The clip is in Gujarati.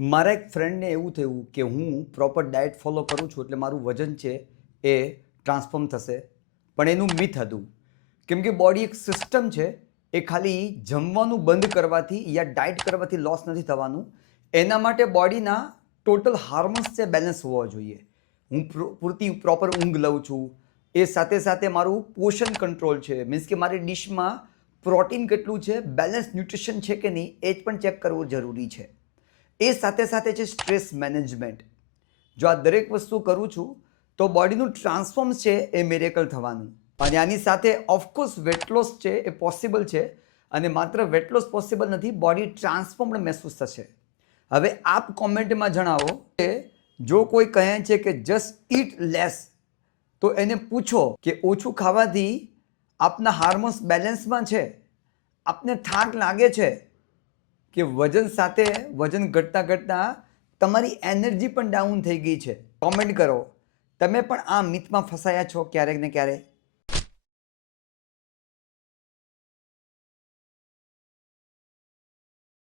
મારા એક ફ્રેન્ડને એવું થયું કે હું પ્રોપર ડાયટ ફોલો કરું છું એટલે મારું વજન છે એ ટ્રાન્સફોર્મ થશે, પણ એનું મિથ હતું. કેમ કે બોડી એક સિસ્ટમ છે, એ ખાલી જમવાનું બંધ કરવાથી યા ડાયટ કરવાથી લોસ નથી થવાનું. એના માટે બોડીના ટોટલ હાર્મોન્સ છે બેલેન્સ હોવા જોઈએ. હું પૂરતી પ્રોપર ઊંઘ લઉં છું, એ સાથે સાથે મારું પોષણ કંટ્રોલ છે, મીન્સ કે મારી ડિશમાં પ્રોટીન કેટલું છે, બેલેન્સ ન્યુટ્રિશન છે કે નહીં એ જ પણ ચેક કરવું જરૂરી છે. એ સાથે સાથે છે સ્ટ્રેસ મેનેજમેન્ટ. જો આ દરેક વસ્તુ કરું છું તો બોડીનું ટ્રાન્સફોર્મ છે એ મિરેકલ થવાનું. અને આની સાથે ઓફકોર્સ વેટ લોસ છે એ પોસિબલ છે, અને માત્ર વેટ લોસ પોસિબલ નથી, બોડી ટ્રાન્સફોર્મડ મહેસૂસ થશે. હવે આપ કોમેન્ટમાં જણાવો કે જો કોઈ કહે છે કે જસ્ટ ઇટ લેસ, તો એને પૂછો કે ઓછું ખાવાથી આપના હાર્મોન્સ બેલેન્સમાં છે, આપને થાક લાગે છે કે વજન સાથે વજન ઘટતા ઘટતા તમારી એનર્જી પણ ડાઉન થઈ ગઈ છે. કોમેન્ટ કરો, તમે પણ આ મિથમાં ફસાયા છો ક્યારેક ને ક્યારેક?